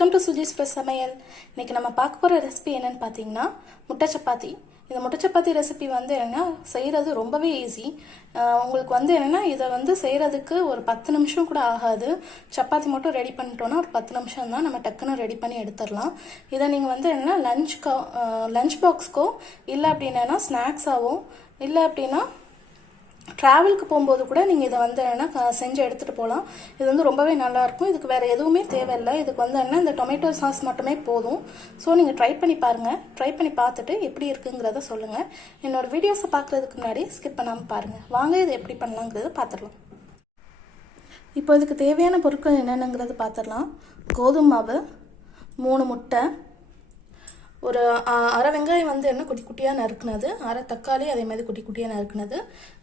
Welcome to Suji space சமையல். இன்னைக்கு நம்ம பார்க்க போகிற ரெசிபி என்னன்னு பார்த்தீங்கன்னா முட்டை சப்பாத்தி. இந்த முட்டை சப்பாத்தி ரெசிபி வந்து என்னென்னா செய்கிறது ரொம்பவே ஈஸி. உங்களுக்கு வந்து என்னென்னா இதை வந்து செய்கிறதுக்கு ஒரு 10 நிமிஷம் கூட ஆகாது. சப்பாத்தி மட்டும் ரெடி பண்ணிட்டோன்னா ஒரு 10 நிமிஷம் தான், நம்ம டக்குன்னு ரெடி பண்ணி எடுத்துடலாம். இதை நீங்கள் வந்து என்னென்னா லஞ்ச் பாக்ஸ்க்கோ இல்லை அப்படின்னா ஸ்நாக்ஸாவோ இல்லை அப்படின்னா ட்ராவலுக்கு போகும்போது கூட நீங்கள் இதை வந்து என்ன செஞ்சு எடுத்துகிட்டு போகலாம். இது வந்து ரொம்பவே நல்லாயிருக்கும். இதுக்கு வேறு எதுவுமே தேவையில்லை. இதுக்கு வந்து என்ன இந்த டொமேட்டோ சாஸ் மட்டுமே போதும். ஸோ நீங்கள் ட்ரை பண்ணி பாருங்கள். ட்ரை பண்ணி பார்த்துட்டு எப்படி இருக்குங்கிறத சொல்லுங்கள். என்னோடய வீடியோஸை பார்க்குறதுக்கு முன்னாடி ஸ்கிப் பண்ணாமல் பாருங்கள். வாங்க இது எப்படி பண்ணலாங்கிறத பார்த்துடலாம். இப்போ இதுக்கு தேவையான பொருட்கள் என்னென்னங்கிறது பார்த்துடலாம். கோதுமை மாவு, 3 முட்டை, ஒரு அரை வெங்காயம் வந்து என்ன குட்டி குட்டியாக நறுக்குனது, அரை தக்காளி அதே மாதிரி குட்டி குட்டியாக நறுக்குனது,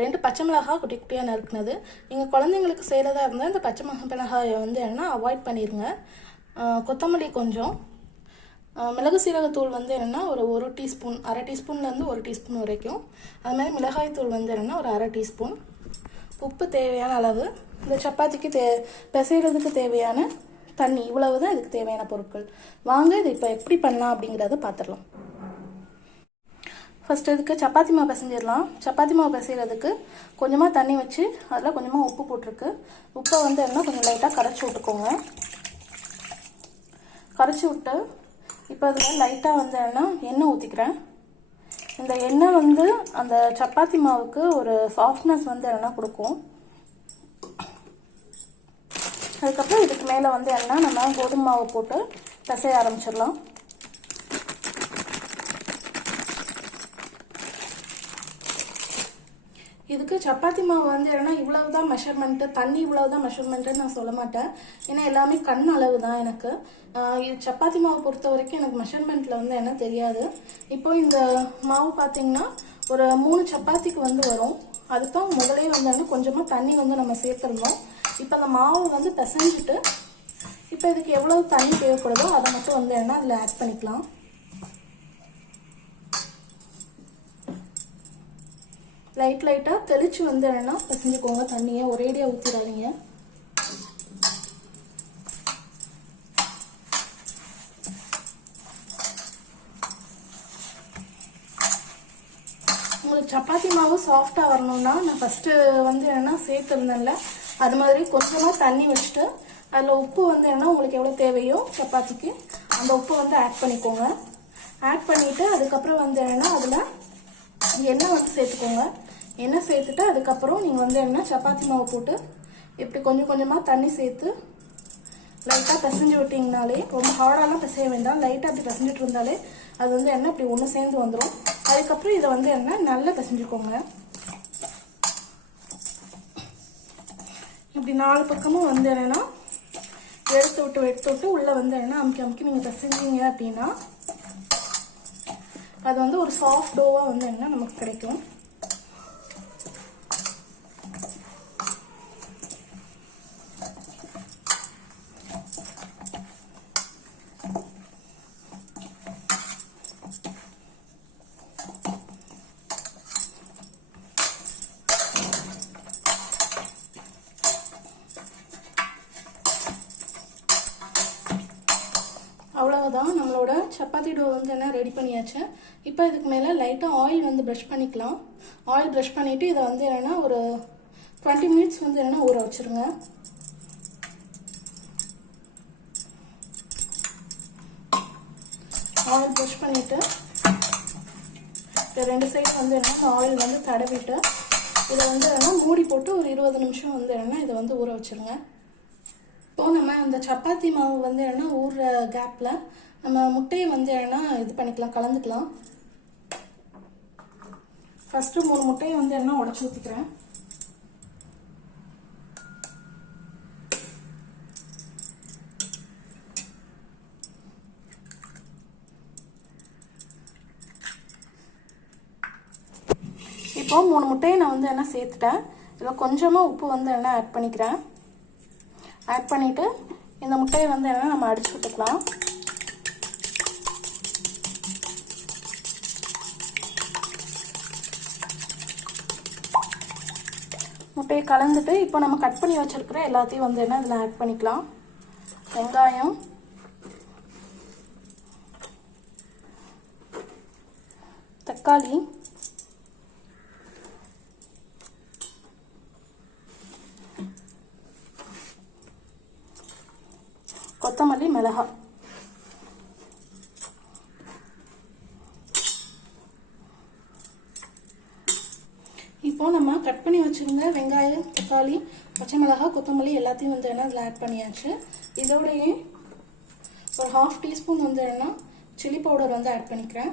2 பச்சை மிளகாய் குட்டி குட்டியாக நறுக்குனது. நீங்கள் குழந்தைங்களுக்கு செய்கிறதா இருந்தால் இந்த பச்சை மிளகாயை வந்து என்ன அவாய்ட் பண்ணிடுங்க. கொத்தமல்லி கொஞ்சம், மிளகு சீரகத்தூள் வந்து என்னென்னா ஒரு டீஸ்பூன், அரை டீஸ்பூன்லேருந்து 1 டீஸ்பூன் வரைக்கும். அது மாதிரி மிளகாய் தூள் வந்து என்னென்னா ஒரு அரை டீஸ்பூன். உப்பு தேவையான அளவு. இந்த சப்பாத்திக்கு பிசைகிறதுக்கு தேவையான தண்ணி, இவ்வளவு தான் இதுக்கு தேவையான பொருட்கள். வாங்க இது இப்போ எப்படி பண்ணலாம் அப்படிங்கிறத பார்த்துடலாம். ஃபஸ்ட்டு இதுக்கு சப்பாத்தி மாவு பிசைஞ்சிடலாம். சப்பாத்தி மாவு பிசைகிறதுக்கு கொஞ்சமாக தண்ணி வச்சு அதில் கொஞ்சமாக உப்பு போட்டிருக்கு. உப்பை வந்து என்ன கொஞ்சம் லைட்டாக கரைச்சி விட்டுக்கோங்க. கரைச்சி விட்டு இப்போ அதில் லைட்டாக வந்து என்ன எண்ணெய் ஊற்றிக்கிறேன். இந்த எண்ணெய் வந்து அந்த சப்பாத்தி மாவுக்கு ஒரு சாஃப்ட்னஸ் வந்து என்ன கொடுக்கும். அதுக்கப்புறம் இதுக்கு மேலே வந்து என்ன நம்ம கோதுமை மாவு போட்டு பிசைய ஆரம்பிச்சிடலாம். இதுக்கு சப்பாத்தி மாவு வந்து என்ன இவ்வளவு தான் மெஷர்மெண்ட்டு, தண்ணி இவ்வளவு தான் மெஷர்மெண்ட்டுன்னு நான் சொல்ல மாட்டேன். ஏன்னா எல்லாமே கண் அளவு தான் எனக்கு. சப்பாத்தி மாவு பொறுத்த வரைக்கும் எனக்கு மெஷர்மெண்ட்டில் வந்து என்ன தெரியாது. இப்போ இந்த மாவு பார்த்தீங்கன்னா ஒரு 3 சப்பாத்திக்கு வந்து வரும். அதுதான் முதலே வந்து என்ன கொஞ்சமாக தண்ணி வந்து நம்ம சேர்த்துருந்தோம். இப்போ அந்த மாவு வந்து பிசைஞ்சிட்டு இப்போ இதுக்கு எவ்வளவு தண்ணி தேவைப்படுதோ அதை மட்டும் வந்து என்ன அதில் ஆட் பண்ணிக்கலாம். லைட்டாக தெளித்து வந்து என்னன்னா பிசைஞ்சுக்கோங்க. தண்ணியை ஒரேடியாக ஊற்றிடாதீங்க. உங்களுக்கு சப்பாத்தி மாவு சாஃப்டாக வரணும்னா நான் ஃபஸ்ட்டு வந்து என்னென்னா சேர்த்துருந்தேன்ல அது மாதிரி கொஞ்சமாக தண்ணி வச்சுட்டு அதில் உப்பு வந்து என்ன உங்களுக்கு எவ்வளோ தேவையோ சப்பாத்திக்கு அந்த உப்பு வந்து ஆட் பண்ணிக்கோங்க. ஆட் பண்ணிவிட்டு அதுக்கப்புறம் வந்து என்னென்னா அதில் எண்ணெய் வந்து சேர்த்துக்கோங்க. எண்ணெய் சேர்த்துட்டு அதுக்கப்புறம் நீங்கள் வந்து என்ன சப்பாத்தி மாவு போட்டு இப்படி கொஞ்சம் கொஞ்சமாக தண்ணி சேர்த்து லைட்டாக பிசைஞ்சு விட்டிங்கனாலே, ரொம்ப ஹார்டாலாம் பிசைய வேண்டாம், லைட்டாக அப்படி பிசைஞ்சிட்டு இருந்தாலே அது வந்து என்ன இப்படி ஒன்று சேர்ந்து வந்துடும். அதுக்கப்புறம் இதை வந்து என்ன நல்லா பிசைஞ்சுக்கோங்க. இப்படி 4 பக்கமும் வந்து என்னென்னா எடுத்து விட்டு உள்ளே வந்து என்ன அமுக்கி நீங்கள் பிசைஞ்சிங்க அப்படின்னா அது வந்து ஒரு சாஃப்ட் டோவாக வந்து என்ன நமக்கு கிடைக்கும். அவ்வளவுதான், நம்மளோட சப்பாத்தி டோ வந்து என்ன ரெடி பண்ணியாச்சு. இப்போ இதுக்கு மேலே லைட்டாக ஆயில் வந்து ப்ரஷ் பண்ணிக்கலாம். ஆயில் ப்ரஷ் பண்ணிவிட்டு இதை வந்து என்னென்னா ஒரு 20 மினிட்ஸ் வந்து என்னென்னா ஊற வச்சுருங்க. ஆயில் ப்ரஷ் பண்ணிவிட்டு இப்போ 2 சைடு வந்து என்னென்னா ஆயில் வந்து தடவிட்டு இதை வந்து என்னென்னா மூடி போட்டு ஒரு 20 நிமிஷம் வந்து என்னென்னா இதை வந்து ஊற வச்சுருங்க. இப்போ நம்ம அந்த சப்பாத்தி மாவு வந்து என்ன ஊறுற கேப்பில் நம்ம முட்டையை வந்து என்ன இது பண்ணிக்கலாம், கலந்துக்கலாம். ஃபஸ்ட்டு 3 முட்டையை வந்து என்ன உடச்சி ஊற்றிக்கிறேன். இப்போ 3 முட்டையை நான் வந்து என்ன சேர்த்துட்டேன். இதில் கொஞ்சமாக உப்பு வந்து என்ன ஆட் பண்ணிக்கிறேன். ஆட் பண்ணிவிட்டு இந்த முட்டையை வந்து என்ன நம்ம அடிச்சு விட்டுக்கலாம். முட்டையை கலந்துட்டு இப்போ நம்ம கட் பண்ணி வச்சுருக்கிற எல்லாத்தையும் வந்து என்ன இதில் ஆட் பண்ணிக்கலாம். வெங்காயம், தக்காளி, கொத்தமல்லி, மிளகாய். இப்போ நம்ம கட் பண்ணி வச்சுருங்க வெங்காயம், தக்காளி, பச்சை மிளகாய், கொத்தமல்லி எல்லாத்தையும் வந்து என்ன அதில் ஆட் பண்ணியாச்சு. இதோடையே ஒரு 1/2 டீஸ்பூன் வந்து என்ன சில்லி பவுடர் வந்து ஆட் பண்ணிக்கிறேன்.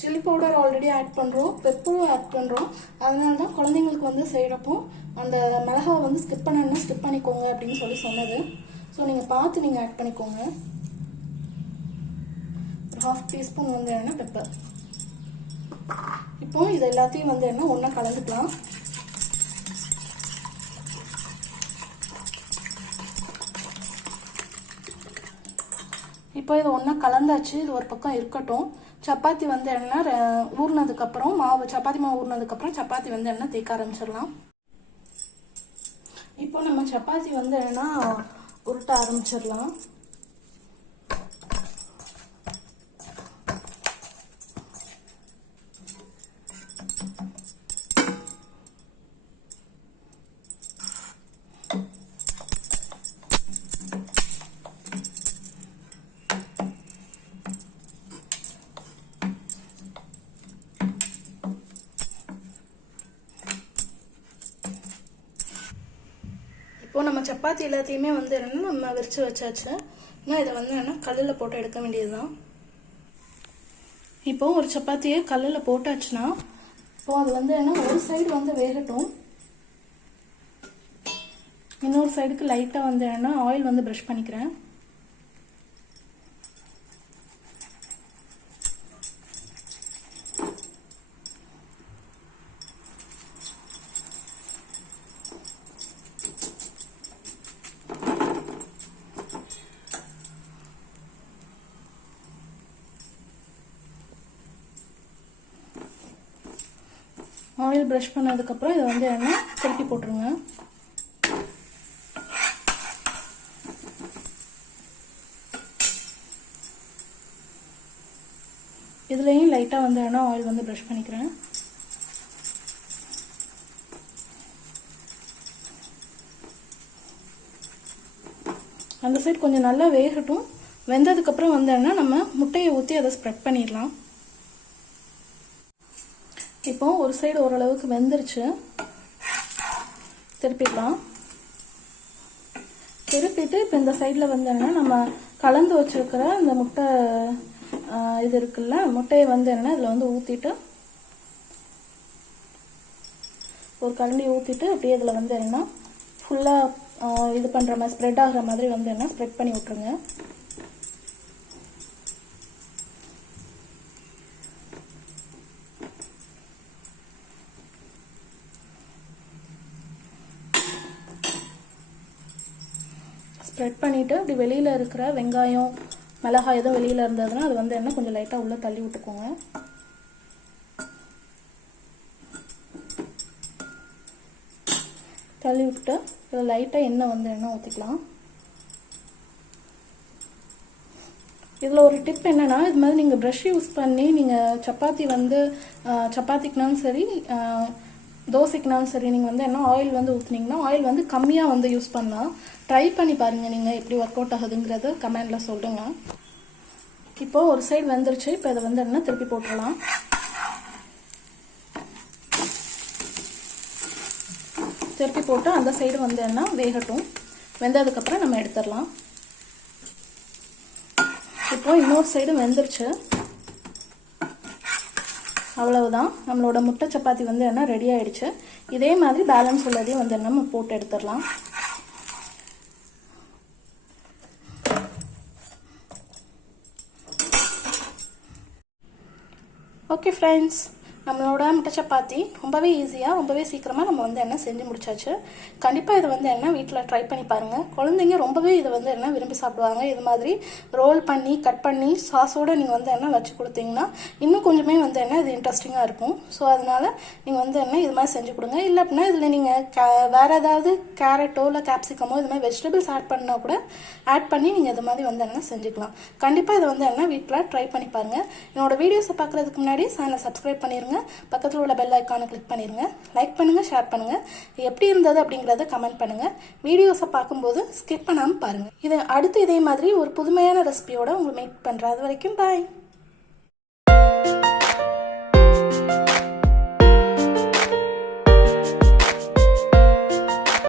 சில்லி பவுடர் ஆல்ரெடி ஆட் பண்ணுறோம், பெப்பரும் ஆட் பண்ணுறோம். அதனால தான் குழந்தைங்களுக்கு வந்து செய்கிறப்போ அந்த மிளகாவை வந்து ஸ்கிப் பண்ணணும்னா ஸ்கிப் பண்ணிக்கோங்க அப்படின்னு சொன்னது. ஸோ நீங்கள் பார்த்து நீங்கள் ஆட் பண்ணிக்கோங்க. ஒரு 1/2 டீஸ்பூன் வந்து என்ன பெப்பர். இப்போ இது எல்லாத்தையும் வந்து என்ன ஒன்றா கலந்துக்கலாம். இப்போ இது ஒன்றா கலந்தாச்சு. இது ஒரு பக்கம் இருக்கட்டும். சப்பாத்தி வந்து என்ன ஊறினதுக்கப்புறம் சப்பாத்தி மாவு ஊறினதுக்கப்புறம் சப்பாத்தி வந்து என்ன தேய்க்க ஆரம்பிச்சிடலாம். இப்போ நம்ம சப்பாத்தி வந்து என்ன உருட்ட ஆரம்பிச்சிடலாம். இப்போ நம்ம சப்பாத்தி எல்லாத்தையுமே வந்து என்னன்னா நம்ம விரிச்சு வச்சாச்சு. இதை வந்து என்ன கல்லில் போட்டு எடுக்க வேண்டியதுதான். இப்போ ஒரு சப்பாத்தியை கல்லில் போட்டாச்சுன்னா இப்போ அது வந்து என்ன ஒரு சைடு வந்து வேகட்டும். இன்னொரு சைடுக்கு லைட்டாக வந்து என்ன ஆயில் வந்து ப்ரஷ் பண்ணிக்கிறேன். ஆயில் ப்ரஷ் பண்ணதுக்கப்புறம் இதை வந்து என்ன திருப்பி போட்டுருங்க. இதுலேயும் லைட்டாக வந்து என்ன ஆயில் வந்து ப்ரஷ் பண்ணிக்கிறேன். அந்த சைடு கொஞ்சம் நல்லா வேகட்டும். வெந்ததுக்கப்புறம் வந்து என்ன நம்ம முட்டையை ஊற்றி அதை ஸ்ப்ரெட் பண்ணிடலாம். இப்போ ஒரு சைடு ஓரளவுக்கு வெந்துருச்சு. திருப்பிடலாம். திருப்பிட்டு இப்போ இந்த சைடில் வந்து என்ன நம்ம கலந்து வச்சுருக்கிற இந்த முட்டை இது இருக்குல்ல, முட்டையை வந்து என்ன இதில் வந்து ஊற்றிட்டு ஒரு கரண்டி ஊற்றிட்டு அப்படியே இதில் வந்து என்ன ஃபுல்லாக இது பண்ணுற மாதிரி ஸ்ப்ரெட் ஆகிற மாதிரி வந்து என்ன ஸ்ப்ரெட் பண்ணி விட்ருங்க. ஸ்ப்ரெட் பண்ணிவிட்டு அப்படி வெளியில் இருக்கிற வெங்காயம், மிளகாய் எதுவும் வெளியில் இருந்ததுன்னா அது வந்து என்ன கொஞ்சம் லைட்டாக உள்ளே தள்ளி விட்டுக்கோங்க. தள்ளி விட்டு இதில் லைட்டாக எண்ணெய் வந்து எண்ணெய் ஊற்றிக்கலாம். இதில் ஒரு டிப் என்னென்னா, இது மாதிரி நீங்கள் ப்ரஷ் யூஸ் பண்ணி நீங்கள் சப்பாத்தி வந்து சப்பாத்திக்குனாலும் சரி தோசைக்குனாலும் சரி நீங்கள் வந்து என்ன ஆயில் வந்து ஊற்றுனீங்கன்னா ஆயில் வந்து கம்மியாக வந்து யூஸ் பண்ணலாம். ட்ரை பண்ணி பாருங்கள் நீங்கள் எப்படி ஒர்க் அவுட் ஆகுதுங்கிறது கமெண்டில் சொல்லுங்கள். இப்போது ஒரு சைடு வந்துருச்சு. இப்போ இதை வந்து என்ன திருப்பி போட்டுடலாம். திருப்பி போட்டு அந்த சைடு வந்து என்ன வேகட்டும். வெந்ததுக்கப்புறம் நம்ம எடுத்துடலாம். இப்போ இன்னொரு சைடு வெந்துருச்சு. அவ்வளவுதான், நம்மளோட முட்டை சப்பாத்தி வந்து என்ன ரெடி ஆயிடுச்சு. இதே மாதிரி பேலன்ஸ் உள்ளதையும் வந்து நம்ம போட்டு எடுத்துடலாம். ஓகே ஃப்ரெண்ட்ஸ், நம்மளோட முட்டை சப்பாத்தி ரொம்பவே ஈஸியாக ரொம்பவே சீக்கிரமாக நம்ம வந்து என்ன செஞ்சு முடிச்சாச்சு. கண்டிப்பாக இதை வந்து என்ன வீட்டில் ட்ரை பண்ணி பாருங்கள். குழந்தைங்க ரொம்பவே இதை வந்து என்ன விரும்பி சாப்பிடுவாங்க. இது மாதிரி ரோல் பண்ணி கட் பண்ணி சாஸோடு நீங்கள் வந்து என்ன வச்சு கொடுத்தீங்கன்னா இன்னும் கொஞ்சமே வந்து என்ன இது இன்ட்ரெஸ்டிங்காக இருக்கும். ஸோ அதனால் நீங்கள் வந்து என்ன இது மாதிரி செஞ்சு கொடுங்க. இல்லை அப்படின்னா இதில் நீங்கள் வேறு ஏதாவது கேரட்டோ இல்லை கேப்சிகமோ இது மாதிரி வெஜிடபிள்ஸ் ஆட் பண்ணால் கூட ஆட் பண்ணி நீங்கள் இது மாதிரி வந்து என்ன செஞ்சுக்கலாம். கண்டிப்பாக இதை வந்து என்ன வீட்டில் ட்ரை பண்ணி பாருங்கள். என்னோட வீடியோஸை பார்க்குறதுக்கு முன்னாடி சேனலை சப்ஸ்கிரைப் பண்ணிடுங்க. பக்கத்தில் உள்ள பெல் ஐக்கானை கிளிக் பண்ணிடுங்க. லைக் பண்ணுங்கள், ஷேர் பண்ணுங்கள். எப்படி இருந்தது அப்படிங்கிறத கமெண்ட் பண்ணுங்கள். வீடியோஸை பார்க்கும்போது ஸ்கிப் பண்ணாமல் பாருங்கள். இது அடுத்து இதே மாதிரி ஒரு புதுமையான ரெசிபியோட உங்களை மீட் பண்ணுறேன். அது வரைக்கும் பாய்.